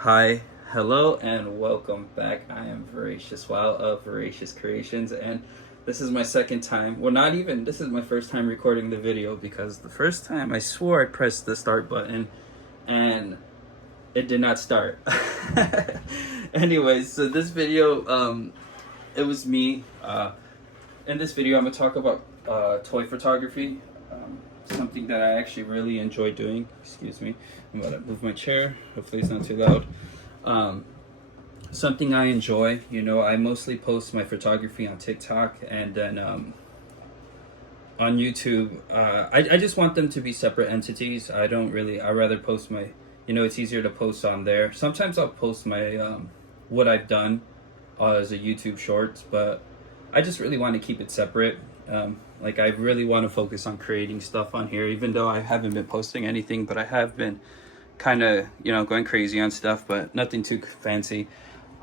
Hi, hello, and welcome back. I am Voracious Wow of Voracious Creations, and this is my second time. Well, not even, this is my first time recording the video because the first time I swore I pressed the start button and it did not start. Anyways, so this video, it was me. In this video, I'm gonna talk about toy photography, something that I actually really enjoy doing. Excuse me, I'm gonna move my chair. Hopefully, it's not too loud. Um, Something I enjoy. I mostly post my photography on TikTok and then on YouTube. I just want them to be separate entities. I don't really. I rather post my. It's easier to post on there. Sometimes I'll post my what I've done as a YouTube Shorts, but I just really want to keep it separate. Like I really want to focus on creating stuff on here, even though I haven't been posting anything, but I have been kind of going crazy on stuff, but nothing too fancy.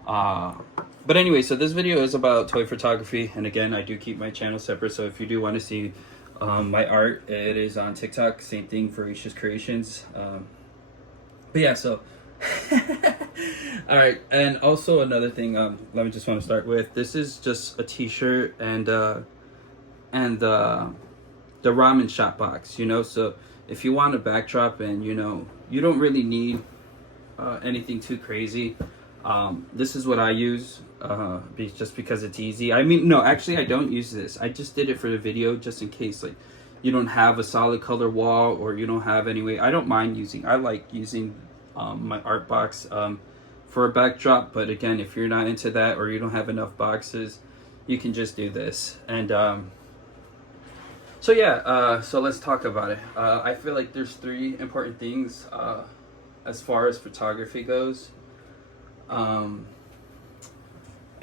But anyway, so this video is about toy photography, and again, I do keep my channel separate. So if you do want to see my art, it is on TikTok. Same thing for Isha's Creations. But yeah, so all right, and also another thing. Let me just want to start with this is just a T-shirt and the ramen shop box. So if you want a backdrop and you don't really need anything too crazy, this is what I use just because it's easy. I mean, no, actually I don't use this. I just did it for the video just in case like you don't have a solid color wall or you don't have any way. I don't mind I like using my art box for a backdrop, but again, if you're not into that or you don't have enough boxes, you can just do this. And so yeah, so let's talk about it. I feel like there's three important things as far as photography goes. And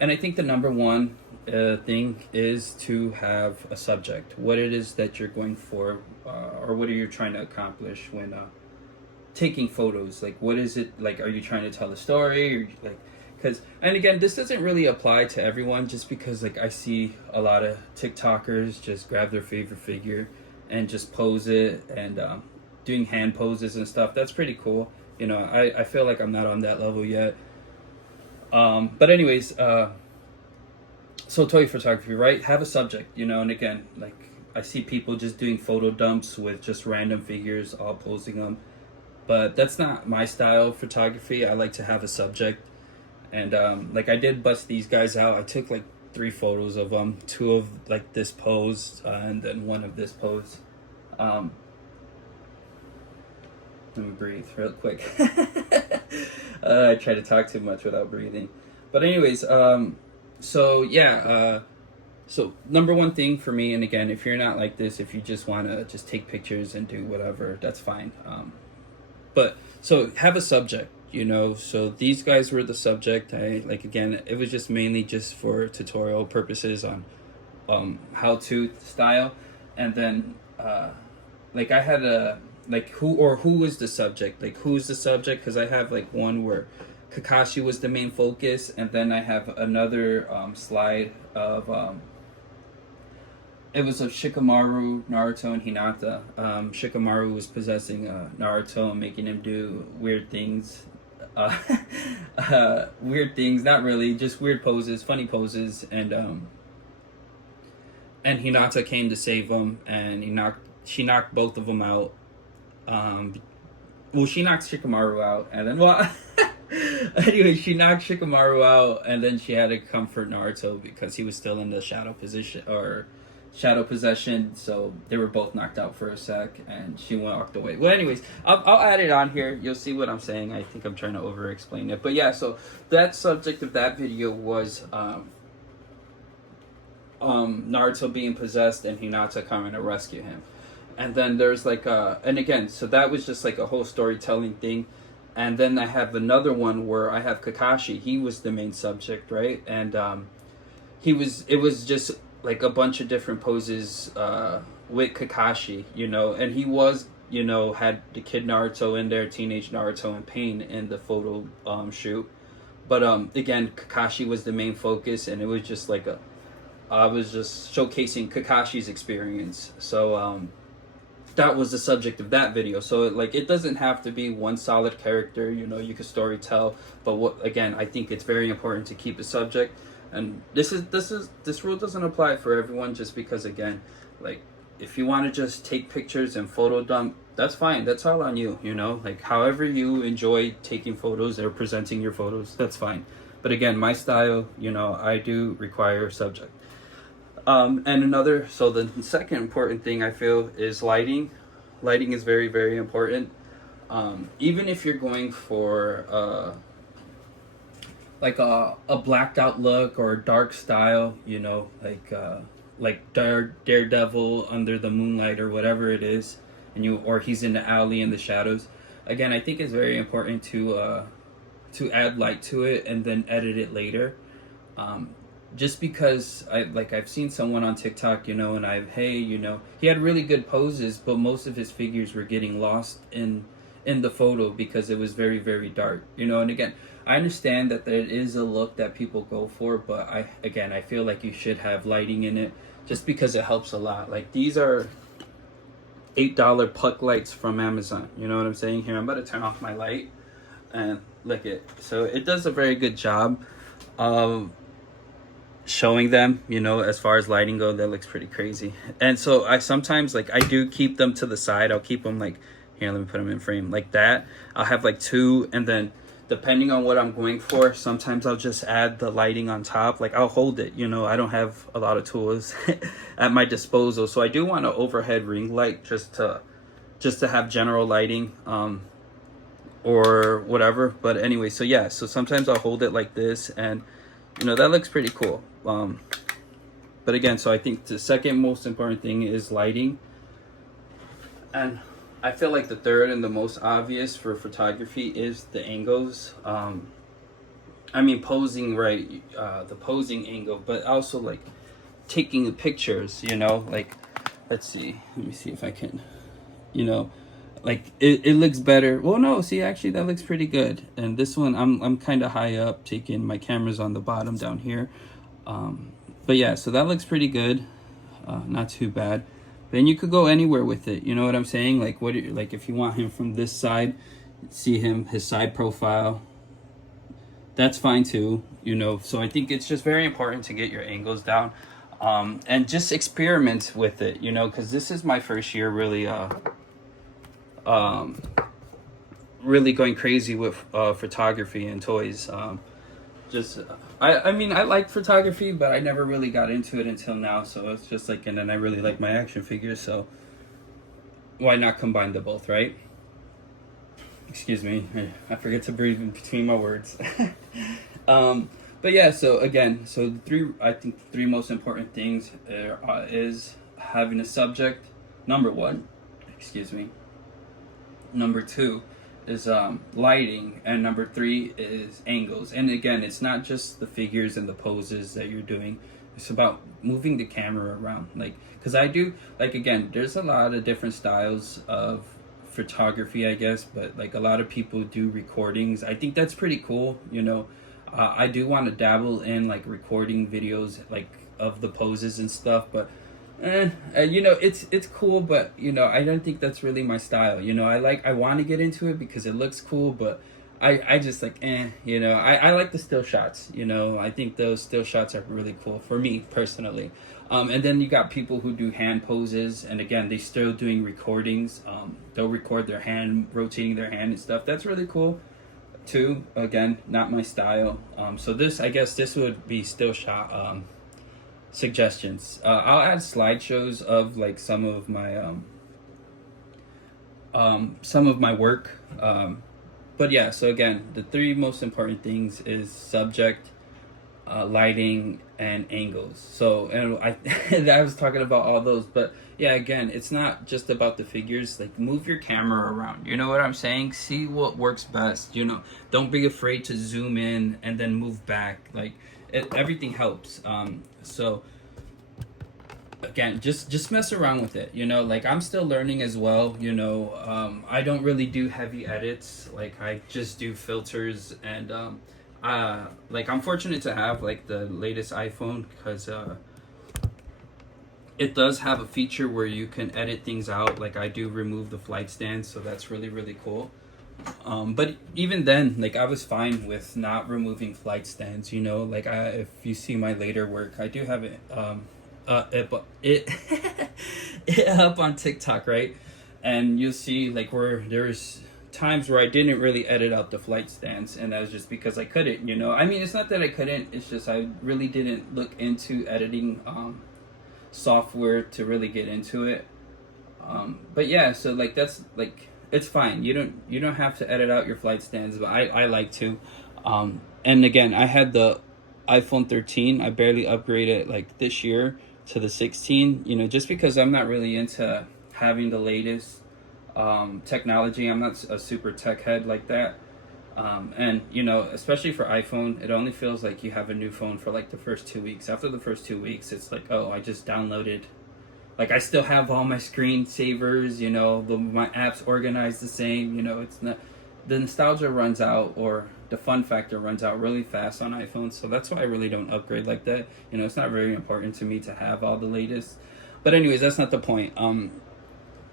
I think the number one thing is to have a subject, what it is that you're going for, or what are you trying to accomplish when taking photos. Like, what is it, like, are you trying to tell a story, or like, because, and again, this doesn't really apply to everyone, just because like I see a lot of TikTokers just grab their favorite figure and just pose it and doing hand poses and stuff. That's pretty cool. I feel like I'm not on that level yet. But anyways, so toy photography, right? Have a subject, and again, like I see people just doing photo dumps with just random figures, all posing them. But that's not my style of photography. I like to have a subject. And like I did bust these guys out. I took like 3 photos of them, 2 of like this pose, and then 1 of this pose. Let me breathe real quick. I try to talk too much without breathing. But anyways, so yeah, so number one thing for me, and again, if you're not like this, if you just want to just take pictures and do whatever, that's fine. But so have a subject, so these guys were the subject. Again, it was just mainly just for tutorial purposes on how to style. And then like I had a like who was the subject, like who's the subject, because I have like one where Kakashi was the main focus, and then I have another slide of it was of Shikamaru, Naruto, and Hinata. Shikamaru was possessing Naruto and making him do weird things. Weird things, not really, just weird poses, funny poses, and Hinata came to save him, and she knocked both of them out. Well, she knocked Shikamaru out, and then anyway, she knocked Shikamaru out, and then she had to comfort Naruto because he was still in the shadow possession, so they were both knocked out for a sec, and she walked away. Well, anyways, I'll add it on here. You'll see what I'm saying. I think I'm trying to over-explain it. But yeah, so that subject of that video was Naruto being possessed and Hinata coming to rescue him. And then there's like and again, so that was just like a whole storytelling thing. And then I have another one where I have Kakashi. He was the main subject, right? And it was just like a bunch of different poses with Kakashi, and he was, had the kid Naruto in there, teenage Naruto in pain in the photo shoot. But again, Kakashi was the main focus, and it was just like I was just showcasing Kakashi's experience. So that was the subject of that video. So like it doesn't have to be one solid character, you know, you could story tell, but what, again, I think it's very important to keep a subject. And this rule doesn't apply for everyone, just because, again, like if you want to just take pictures and photo dump, that's fine, that's all on you, you know, like however you enjoy taking photos or presenting your photos, that's fine. But again, my style, you know, I do require subject. So the second important thing I feel is lighting. Lighting is very, very important. Even if you're going for like a blacked out look or a dark style, you know, like Daredevil under the moonlight or whatever it is, or he's in the alley in the shadows. Again, I think it's very important to add light to it and then edit it later. Just because I've seen someone on TikTok, you know, and you know, he had really good poses, but most of his figures were getting lost in the photo because it was very, very dark, you know. And again, I understand that there is a look that people go for, but I feel like you should have lighting in it just because it helps a lot. Like these are $8 puck lights from Amazon, you know what I'm saying? Here, I'm about to turn off my light and look it. So it does a very good job of showing them, you know, as far as lighting go. That looks pretty crazy. And so I sometimes, like, I do keep them to the side. I'll keep them like, here, let me put them in frame like that. I'll have like two, and then depending on what I'm going for, sometimes I'll just add the lighting on top. Like I'll hold it, you know, I don't have a lot of tools at my disposal, so I do want an overhead ring light just to have general lighting, or whatever. But anyway, so yeah, so sometimes I'll hold it like this, and you know, that looks pretty cool. But again, so I think the second most important thing is lighting. And I feel like the third and the most obvious for photography is the angles. I mean, posing, right? The posing angle, but also like taking the pictures, you know, like, let's see, let me see if I can, you know, like it looks better. Well, no, see, actually that looks pretty good. And this one, I'm kind of high up, taking my camera's on the bottom down here. But yeah, so that looks pretty good. Not too bad. Then you could go anywhere with it, you know what I'm saying? Like like if you want him from this side, see his side profile, that's fine too, you know. So I think it's just very important to get your angles down, and just experiment with it, you know, because this is my first year really really going crazy with photography and toys. I mean, I like photography, but I never really got into it until now. So it's just like, and then I really like my action figures, so why not combine the both, right? Excuse me, I forget to breathe in between my words. But yeah, so again, so I think the three most important things is having a subject, number one, excuse me. Number two is lighting, and number three is angles. And again, it's not just the figures and the poses that you're doing, it's about moving the camera around. Like, because I do, like, again, there's a lot of different styles of photography, I guess, but like a lot of people do recordings. I think that's pretty cool, you know. I do want to dabble in like recording videos like of the poses and stuff, but you know, it's cool, but you know, I don't think that's really my style. You know, I want to get into it because it looks cool, but I just like, you know, I like the still shots, you know. I think those still shots are really cool for me personally. And then you got people who do hand poses, and again, they still doing recordings. They'll record their hand, rotating their hand and stuff. That's really cool too. Again, not my style. So this, I guess this would be still shot suggestions. I'll add slideshows of like some of my work. But yeah, so again, the three most important things is subject, lighting, and angles. So, and I was talking about all those, but yeah, again, it's not just about the figures. Like, move your camera around, you know what I'm saying? See what works best, you know. Don't be afraid to zoom in and then move back. Like, everything helps. So again, just mess around with it, you know. Like, I'm still learning as well, you know. I don't really do heavy edits. Like, I just do filters, and like, I'm fortunate to have like the latest iPhone, because it does have a feature where you can edit things out. Like I do remove the flight stand, so that's really really cool. But even then, like I was fine with not removing flight stands. You know, like if you see my later work, I do have it. It it up on TikTok, right? And you'll see like where there's times where I didn't really edit out the flight stands, and that was just because I couldn't. You know, I mean, it's not that I couldn't. It's just I really didn't look into editing software to really get into it. But yeah, so like that's like it's fine. You don't have to edit out your flight stands, but I like to. And again, I had the iPhone 13. I barely upgraded like this year to the 16. You know, just because I'm not really into having the latest technology. I'm not a super tech head like that. And you know, especially for iPhone, it only feels like you have a new phone for like the first 2 weeks. After the first 2 weeks, it's like, oh, I just downloaded. Like I still have all my screensavers, you know, my apps organized the same. You know, it's not the nostalgia runs out or the fun factor runs out really fast on iPhones. So that's why I really don't upgrade like that. You know, it's not very important to me to have all the latest. But anyways, that's not the point.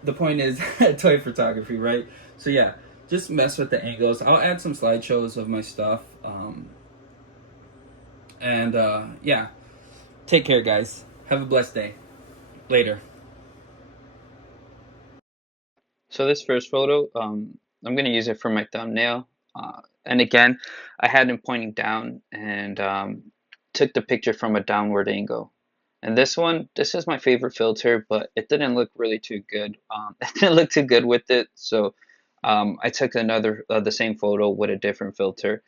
The point is toy photography, right? So yeah, just mess with the angles. I'll add some slideshows of my stuff. And yeah, take care, guys. Have a blessed day. Later. So this first photo, I'm gonna use it for my thumbnail. And again, I had him pointing down and took the picture from a downward angle. And this one, this is my favorite filter, but it didn't look really too good. It didn't look too good with it, so I took another the same photo with a different filter,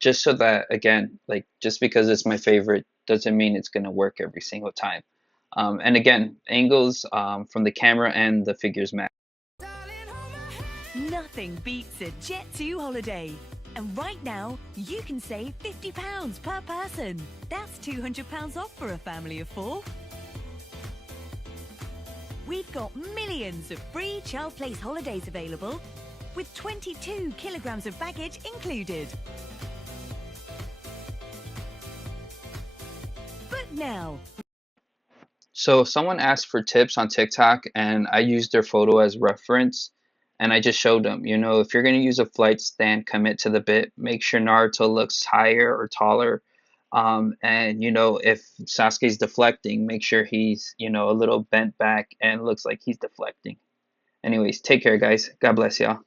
just so that again, like just because it's my favorite doesn't mean it's gonna work every single time. And again, angles from the camera and the figures matter. Nothing beats a Jet2 holiday. And right now, you can save £50 per person. That's £200 off for a family of 4. We've got millions of free child place holidays available, with 22 kilograms of baggage included. But now. So someone asked for tips on TikTok and I used their photo as reference and I just showed them, you know, if you're going to use a flight stand, commit to the bit, make sure Naruto looks higher or taller. And you know, if Sasuke's deflecting, make sure he's, you know, a little bent back and looks like he's deflecting. Anyways, take care guys. God bless y'all.